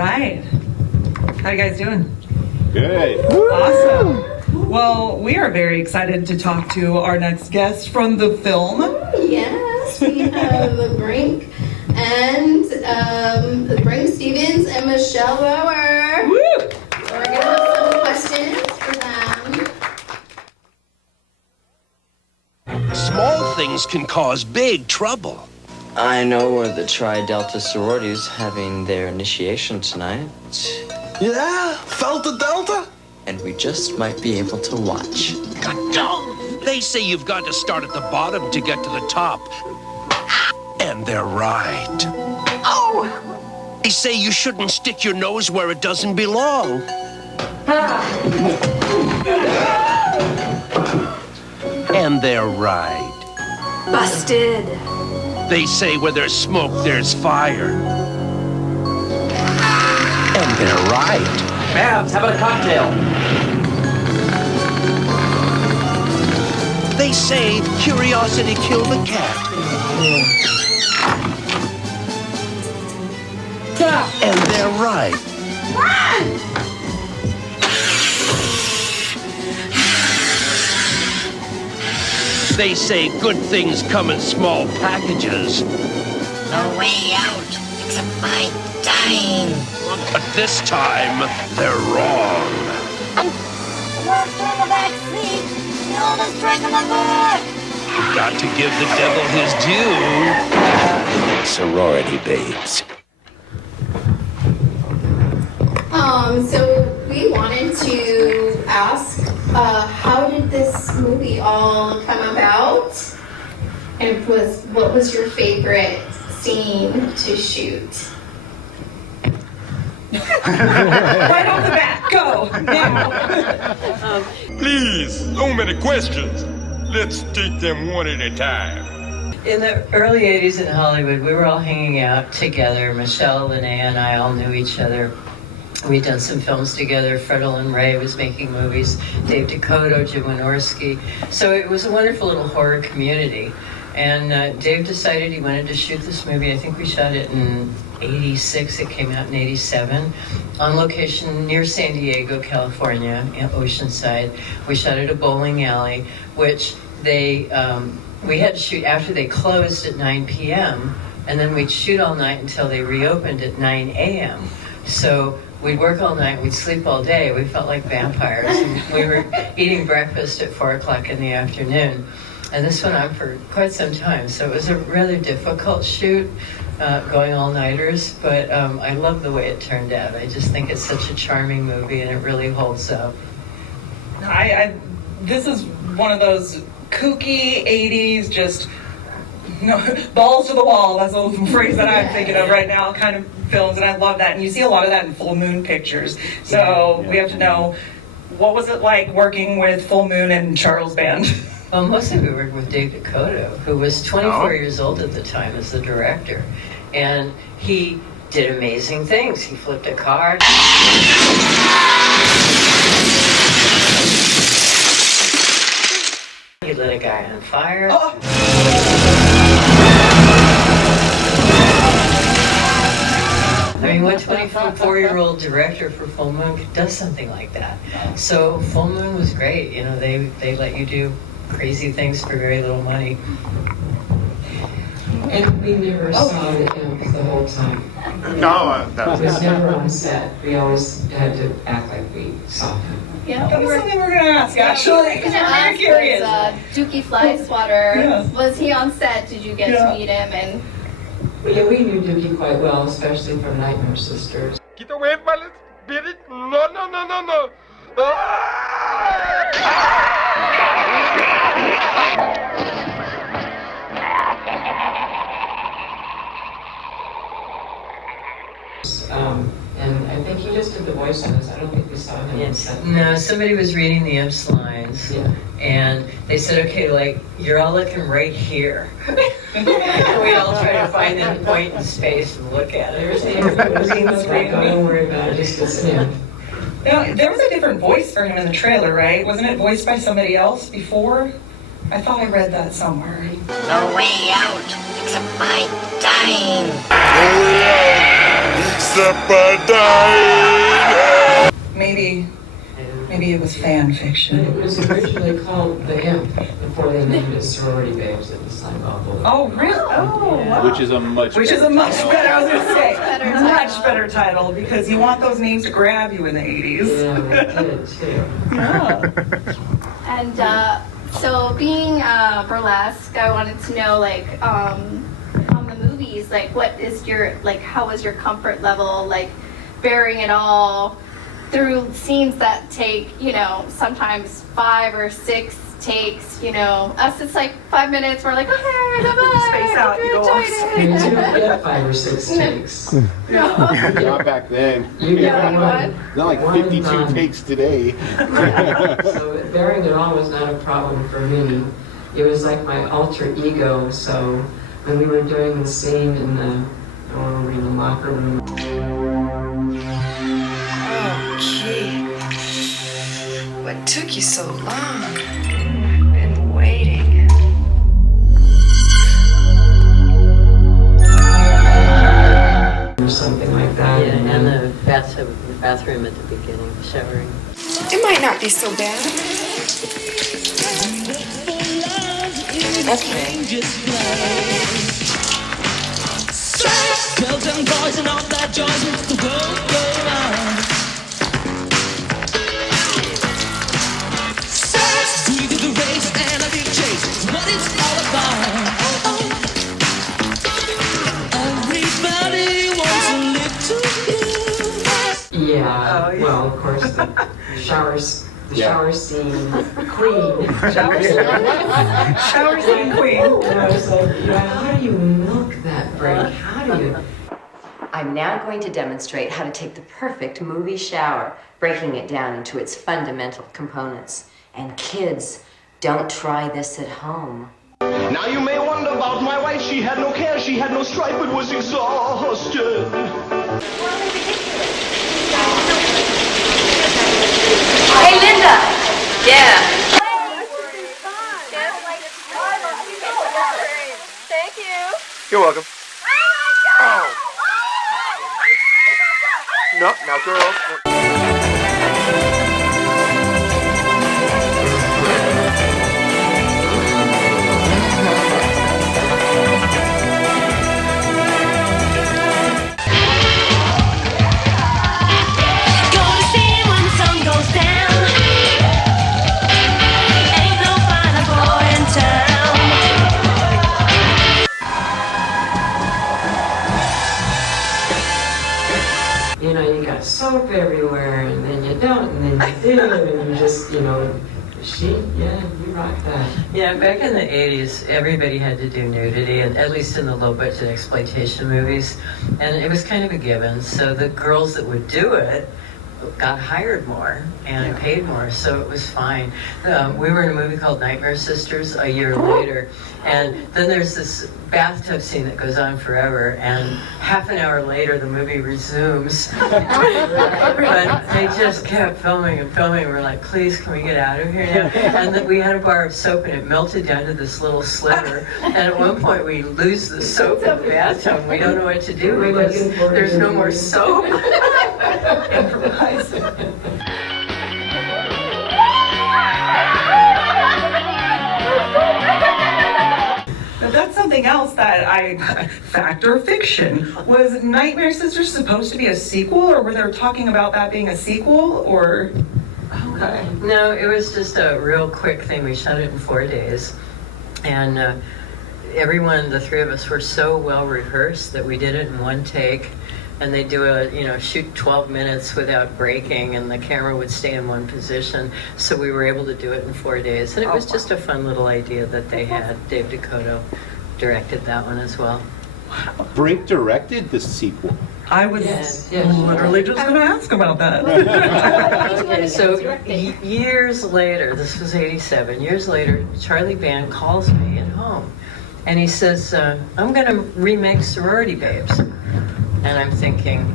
right. How you guys doing? Good. Awesome. Well, we are very excited to talk to our next guest from the film. Yes, we have Brinke and Brinke Stevens and Michelle Bauer. Woo! We're gonna have some questions for them. Small things can cause big trouble. I know where the Tri-Delta sorority's having their initiation tonight. Yeah, Delta Delta? And we just might be able to watch. They say you've got to start at the bottom to get to the top. And they're right. Oh! They say you shouldn't stick your nose where it doesn't belong. And they're right. Busted. They say where there's smoke, there's fire. And they're right. Babs, how about a cocktail? They say curiosity killed the cat. And they're right. They say good things come in small packages. No way out, except my dying. But this time, they're wrong. Worked in the back seat, the oldest drink in the book. You've got to give the devil his due. Sorority babes. So we wanted to ask, how did this movie all come about? And what was your favorite scene to shoot? Right off the bat, go! Now. Please, so many questions. Let's take them one at a time. In the early 80s in Hollywood, we were all hanging out together. Michelle, Linnea, and I all knew each other. We'd done some films together. Fredel and Ray was making movies. Dave Dakota, Jim Wynorski. So it was a wonderful little horror community. And Dave decided he wanted to shoot this movie. I think we shot it in 86. It came out in 87. On location near San Diego, California, in Oceanside. We shot at a bowling alley, which we had to shoot after they closed at 9 p.m. And then we'd shoot all night until they reopened at 9 a.m. So we'd work all night, we'd sleep all day. We felt like vampires. And we were eating breakfast at 4 o'clock in the afternoon. And this went on for quite some time. So it was a rather difficult shoot, going all-nighters. But I love the way it turned out. I just think it's such a charming movie and it really holds up. This is one of those kooky 80s, just balls to the wall. That's the phrase that I'm thinking of right now, kind of films, and I love that. And you see a lot of that in Full Moon pictures. So we have to know, what was it like working with Full Moon and Charles Band? Well, mostly we worked with Dave Dakota, who was 24 years old at the time as the director. And he did amazing things. He flipped a car. He lit a guy on fire. Oh. I mean, what 24-year-old director for Full Moon does something like that? So Full Moon was great. You know, they let you do crazy things for very little money. And we never saw the imps the whole time. No, It was never on set. We always had to act like we saw him. Yeah, That was something we're going to ask, actually, because I'm very curious. Dookie Flyswatter, Yeah. was he on set? Did you get to meet him? And Yeah, we knew Dookie quite well, especially from Nightmare Sisters. Get away from it, spirit. No. And I think he just did the voice on us. I don't think we saw him on set. No, somebody was reading the imps lines, Yeah. and they said, okay, like, you're all looking right here. And we all try to find that point in space and look at it. Don't worry about it, just listen in. Now, there was a different voice for him in the trailer, right? Wasn't it voiced by somebody else before? I thought I read that somewhere. No way out, except my dying. Except by dying. Maybe it was fan It fiction. was originally called The Imp before they named it Sorority Babes. It was like awful. Oh, really? Oh, wow. Which is a much Which is a better much title. better, I was going to say, Better much title. better title, because you want those names to grab you in the 80s. Yeah, they did too. Yeah. And so being burlesque, I wanted to know, like, on the movies, like, what is your, like, how was your comfort level, like, bearing it all through scenes that take, you know, sometimes 5 or 6 takes, you know. Us, it's like 5 minutes, we're like, okay, bye-bye. Space out, you go off You didn't get 5 or 6 takes. Not back then. You get Yeah, one. Not like One 52 done. takes today. So bearing it all was not a problem for me. It was like my alter ego. So when we were doing the scene in the locker room, Okay. What took you so long? Been waiting. or something like that. Yeah, and the bathroom at the beginning, showering. It might not be so bad. Okay. Yeah. Oh, yeah. Well, of course, the shower scene queen. Shower scene queen. And I was like, how do you milk that break? How do you? I'm now going to demonstrate how to take the perfect movie shower, breaking it down into its fundamental components. And kids, don't try this at home. Now you may wonder about my wife. She had no care, she had no strife, but was exhausted. Hey, Linda! Yeah. Thank you. You're welcome. Oh. No, now girls. You know, you got soap everywhere, and then you don't, and then you do, and you just, you know, you rock that. Yeah, back in the 80s, everybody had to do nudity, and at least in the low-budget exploitation movies, and it was kind of a given. So the girls that would do it got hired more and paid more, so it was fine. We were in a movie called Nightmare Sisters a year later, and then there's this bathtub scene that goes on forever, and half an hour later the movie resumes. But they just kept filming and filming. We're like, please, can we get out of here now? And then we had a bar of soap, and it melted down to this little sliver, and at one point we lose the soap in the bathtub. We don't know what to do because there's no more soap. Improvising. But that's something else that fact or fiction. Was Nightmare Sisters supposed to be a sequel, or were they talking about that being a sequel, or? Okay. No, it was just a real quick thing. We shot it in 4 days. And everyone, the 3 of us, were so well rehearsed that we did it in 1 take. And they do shoot 12 minutes without breaking, and the camera would stay in one position. So we were able to do it in 4 days. And it was just a fun little idea that they had. Dave Dakota directed that one as well. Brink directed the sequel. I was literally just going to ask about that. Okay, so years later, this was 87, years later, Charlie Band calls me at home. And he says, I'm going to remake Sorority Babes. And I'm thinking,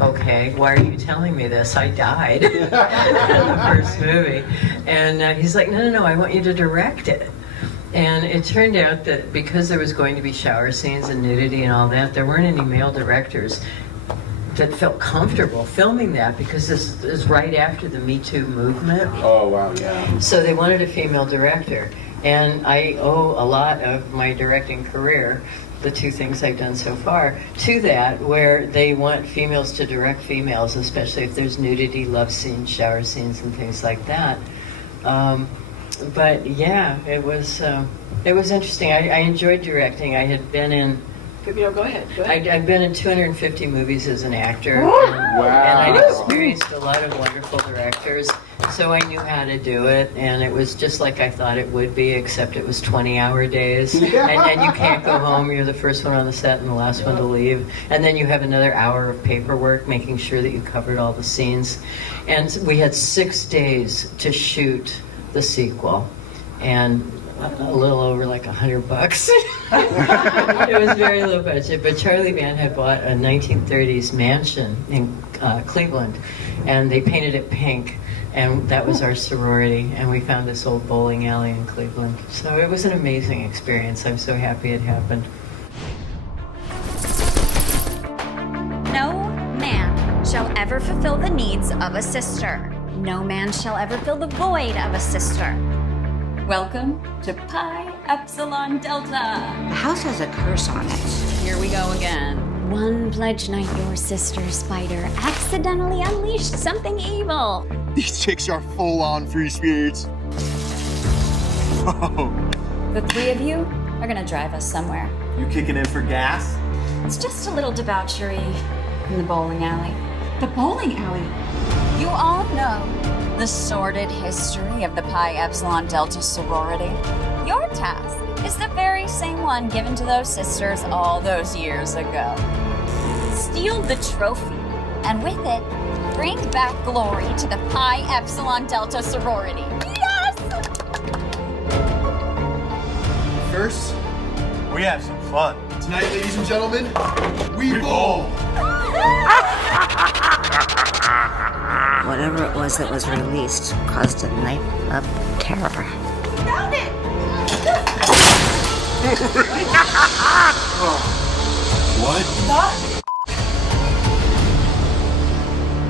okay, why are you telling me this? I died in the first movie. And he's like, no, I want you to direct it. And it turned out that because there was going to be shower scenes and nudity and all that, there weren't any male directors. that felt comfortable filming that, because this is right after the Me Too movement. Oh, wow, yeah. So they wanted a female director. And I owe a lot of my directing career, the two things I've done so far, to that, where they want females to direct females, especially if there's nudity, love scenes, shower scenes, and things like that. But yeah, it was interesting. I enjoyed directing. I had been in, Go ahead. I've been in 250 movies as an actor, Wow. and I'd experienced a lot of wonderful directors, so I knew how to do it, and it was just like I thought it would be, except it was 20-hour days, and then you can't go home. You're the first one on the set and the last one to leave, and then you have another hour of paperwork, making sure that you covered all the scenes, and we had 6 days to shoot the sequel, and a little over like $100. It was very low budget, but Charlie Mann had bought a 1930s mansion in Cleveland, and they painted it pink, and that was our sorority, and we found this old bowling alley in Cleveland. So it was an amazing experience. I'm so happy it happened. No man shall ever fulfill the needs of a sister. No man shall ever fill the void of a sister. Welcome to Pi Epsilon Delta. The house has a curse on it. Here we go again. One pledge night your sister spider accidentally unleashed something evil. These chicks are full-on free spirits. The three of you are gonna drive us somewhere. You kicking in for gas? It's just a little debauchery in the bowling alley. The bowling alley? You all know the sordid history of the Pi Epsilon Delta sorority. Your task is the very same one given to those sisters all those years ago. Steal the trophy, and with it, bring back glory to the Pi Epsilon Delta sorority. Yes! First, we have some fun. Tonight, ladies and gentlemen, we bowl. Whatever it was that was released caused a night of terror. Found it! What?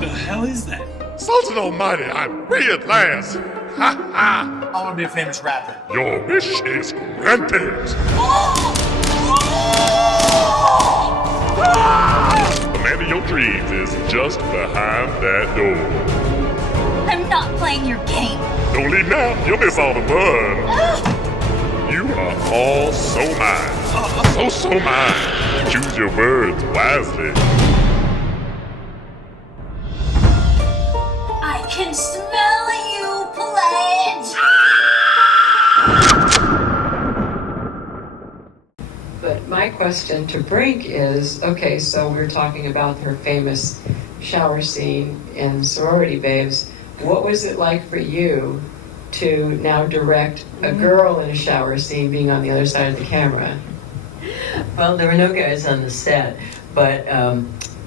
The hell is that? Sultan Almighty, I'm free at last. Ha ha! I want to be a famous rapper. Your wish is granted. The man of your dreams is just behind that door. I'm not playing your game. Don't leave now, you'll miss all the fun. You are all so mine. So mine. Choose your words wisely. I can smell you, pledge! But my question to Brink is, okay, so we're talking about her famous shower scene in Sorority Babes. What was it like for you to now direct a girl in a shower scene being on the other side of the camera? Well, there were no guys on the set, but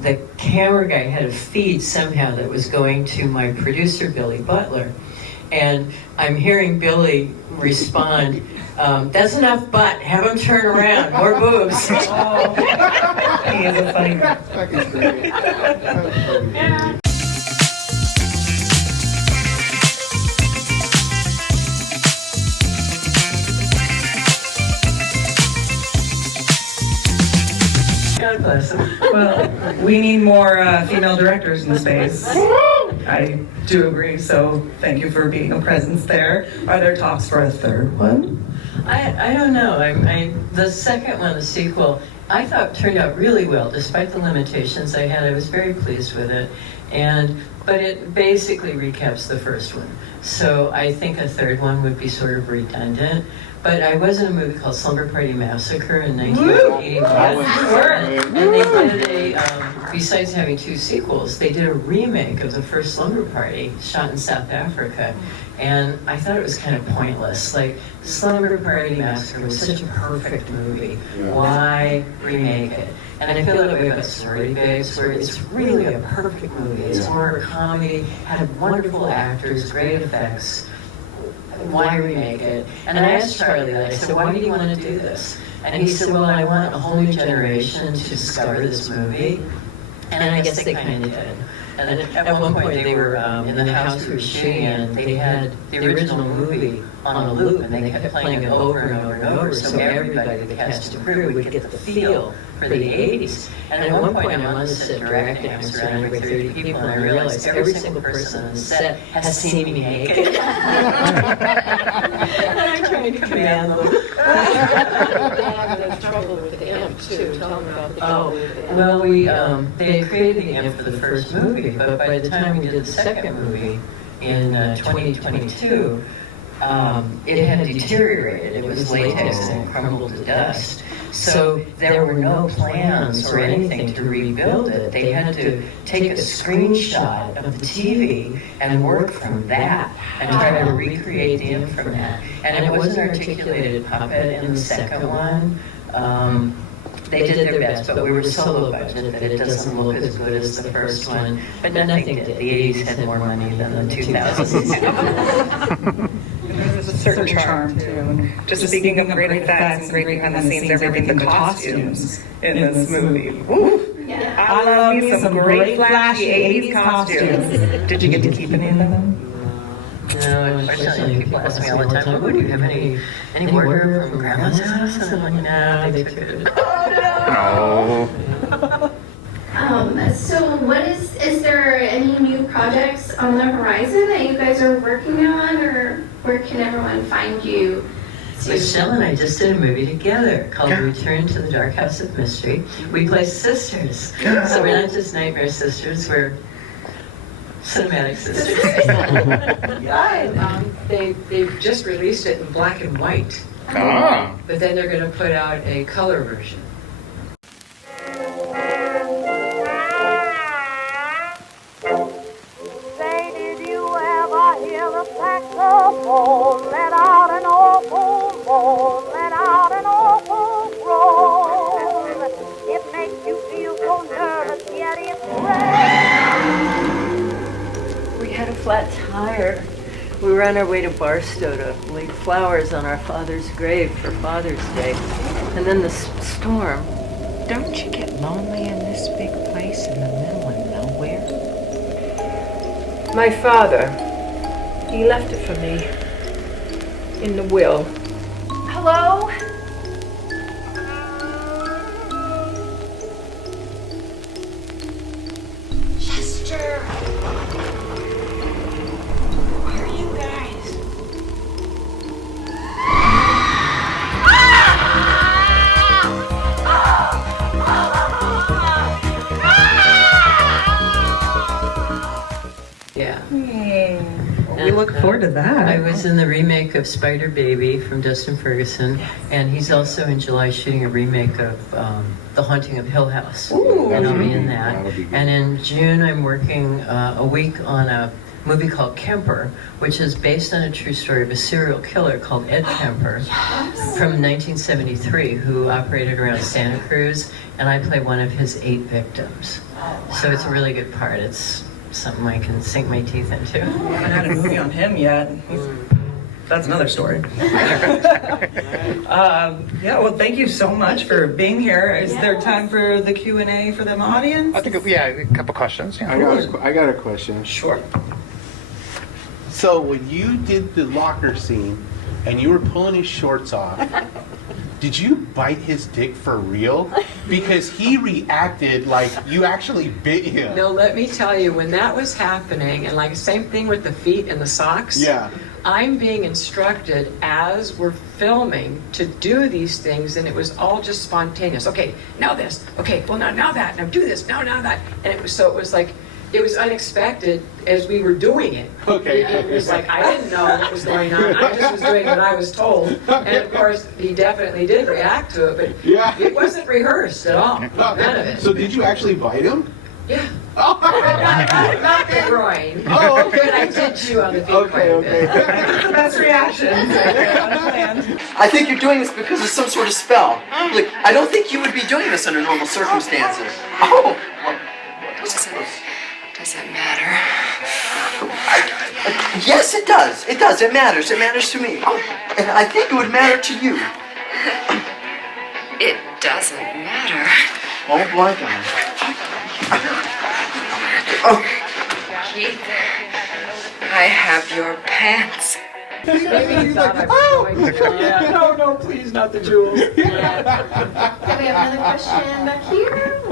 the camera guy had a feed somehow that was going to my producer, Billy Butler. And I'm hearing Billy respond, that's enough butt, have him turn around, more boobs. He is a funny guy. God bless him. Well, we need more female directors in the space. I do agree, so thank you for being a presence there. Are there talks for a third one? I don't know. The second one, the sequel, I thought turned out really well, despite the limitations I had. I was very pleased with it, but it basically recaps the first one. So I think a third one would be sort of redundant. But I was in a movie called Slumber Party Massacre in 1981. And they did besides having two sequels, they did a remake of the first Slumber Party shot in South Africa. And I thought it was kind of pointless. Like, Slumber Party Massacre was such a perfect movie. Why remake it? And I feel that way about Sorority Babes, where it's really a perfect movie. It's more a comedy, had wonderful actors, great effects. Why remake it? And I asked Charlie that. I said, why do you want to do this? And he said, well, I want a whole new generation to discover this movie. And I guess they kind of did. And at one point they were in the house we were shooting in, they had the original movie on a loop and they kept playing it over and over and over, so everybody, the cast and crew, would get the feel for the 80s. And at one point I'm on the set directing, I'm surrounded by 30 people, and I realized every single person on the set has seen me naked. And I'm trying to command them. They had trouble with the amp too. Tell them about the trouble with the amp. Well, they had created the amp for the first movie, but by the time we did the second movie in 2022, it had deteriorated. It was latex and crumbled to dust. So there were no plans or anything to rebuild it. They had to take a screenshot of the TV and work from that and try to recreate the amp from that. And it was an articulated puppet in the second one. They did their best, but we were so low budget that it doesn't look as good as the first one. But nothing did. The 80s had more money than the 2000s. There's a certain charm too. And just speaking of great effects and great behind the scenes, everything, the costumes in this movie. Woo! Yeah. I love me some great flashy 80s costumes. Did you get to keep any of them? No, unfortunately, people ask me all the time, "Oh, do you have any wardrobe from Grandma's house?" And I'm like, "No, they took it." So what is there any new projects on the horizon that you guys are working on, or where can everyone find you? Michelle and I just did a movie together called Return to the Dark House of Mystery. We play sisters. So we're not just nightmare sisters, we're cinematic sisters. They've just released it in black and white. But then they're going to put out a color version. Say, did you ever hear the saxophone let out an awful moan, let out an awful groan? It makes you feel so nervous, yet it's rare. We had a flat tire. We were on our way to Barstow to lay flowers on our father's grave for Father's Day. And then the storm. Don't you get lonely in this big place in the middle of nowhere? My father, he left it for me in the will. Hello? Chester! Where are you guys? Yeah. We look forward to that. I was in the remake of Spider Baby from Dustin Ferguson, and he's also in July shooting a remake of The Haunting of Hill House. And I'll be in that. And in June, I'm working a week on a movie called Kemper, which is based on a true story of a serial killer called Ed Kemper from 1973, who operated around Santa Cruz, and I play one of his 8 victims. So it's a really good part. It's something I can sink my teeth into. I haven't had a movie on him yet. That's another story. Yeah, well, thank you so much for being here. Is there time for the Q&A for the audience? I think, a couple questions. I got a question. Sure. So when you did the locker scene and you were pulling his shorts off, did you bite his dick for real? Because he reacted like you actually bit him. No, let me tell you, when that was happening, and like same thing with the feet and the socks. Yeah. I'm being instructed as we're filming to do these things, and it was all just spontaneous. Okay, now this. Okay, well now that. Now do this. Now that. And it was it was unexpected as we were doing it. Okay. It was like I didn't know what was going on. I just was doing what I was told, and of course he definitely did react to it, but it wasn't rehearsed at all. None of it. So did you actually bite him? Yeah. Oh. Not the groin. Oh, okay. But I did chew on the feet quite a bit. That's the best reaction. I think you're doing this because of some sort of spell. Look, I don't think you would be doing this under normal circumstances. Oh! Does it matter? Yes, it does. It does. It matters. It matters to me. Oh, and I think it would matter to you. It doesn't matter. Oh, my God. Keith, I have your pants. Maybe he thought I was going to. Yeah. No, please, not the jewels. Okay, we have another question back here.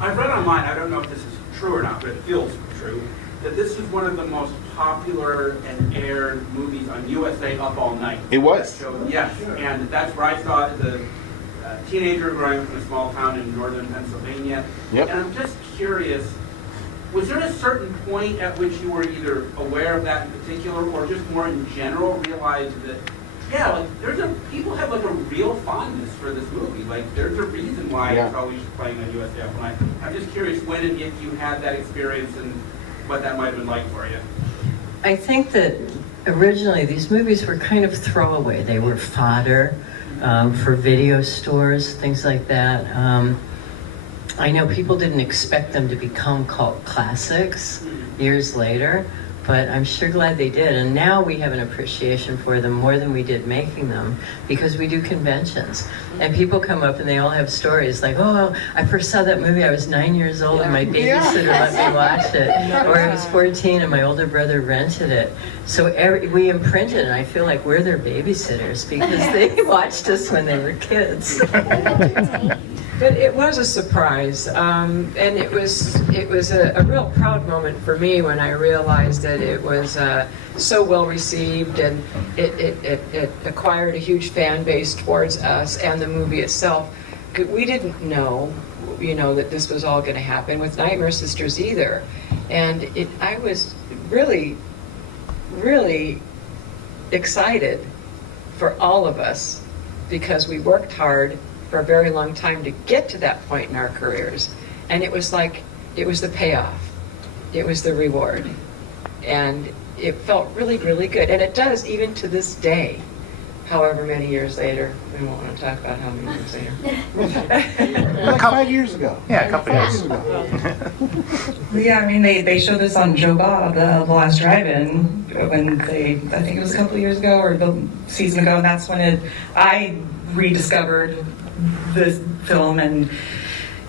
I've read online, I don't know if this is true or not, but it feels true, that this is one of the most popular and aired movies on USA Up All Night. It was. Yes, and that's where I saw it as a teenager growing up in a small town in northern Pennsylvania. Yep. And I'm just curious, was there a certain point at which you were either aware of that in particular or just more in general realized that, yeah, like people have like a real fondness for this movie. Like there's a reason why it's always playing on USA Up All Night. I'm just curious when and if you had that experience and what that might have been like for you. I think that originally these movies were kind of throwaway. They were fodder for video stores, things like that. I know people didn't expect them to become cult classics years later, but I'm sure glad they did. And now we have an appreciation for them more than we did making them because we do conventions. And people come up and they all have stories like, oh, I first saw that movie, I was 9 years old and my babysitter let me watch it. Or I was 14 and my older brother rented it. So we imprint it and I feel like we're their babysitters because they watched us when they were kids. But it was a surprise, and it was a real proud moment for me when I realized that it was so well received and it acquired a huge fan base towards us and the movie itself. We didn't know, that this was all going to happen with Nightmare Sisters either, and I was really, really excited for all of us because we worked hard for a very long time to get to that point in our careers. And it was the payoff. It was the reward. And it felt really, really good. And it does even to this day, however many years later. We won't want to talk about how many years later. Like 5 years ago. Yeah, a couple years ago. Yeah, I mean, they showed this on Joe Bob, the last drive-in, when I think it was a couple of years ago or the season ago, and that's when I rediscovered this film, and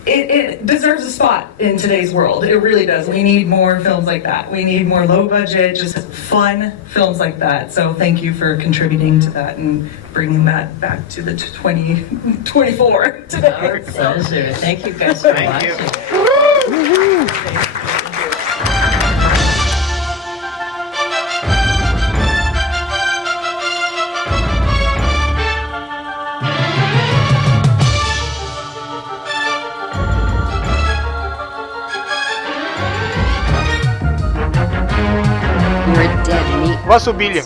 it deserves a spot in today's world. It really does. We need more films like that. We need more low budget, just fun films like that. So thank you for contributing to that and bringing that back to the 2024 today. Our pleasure. Thank you guys for watching. You're dead meat. Russell Billiam.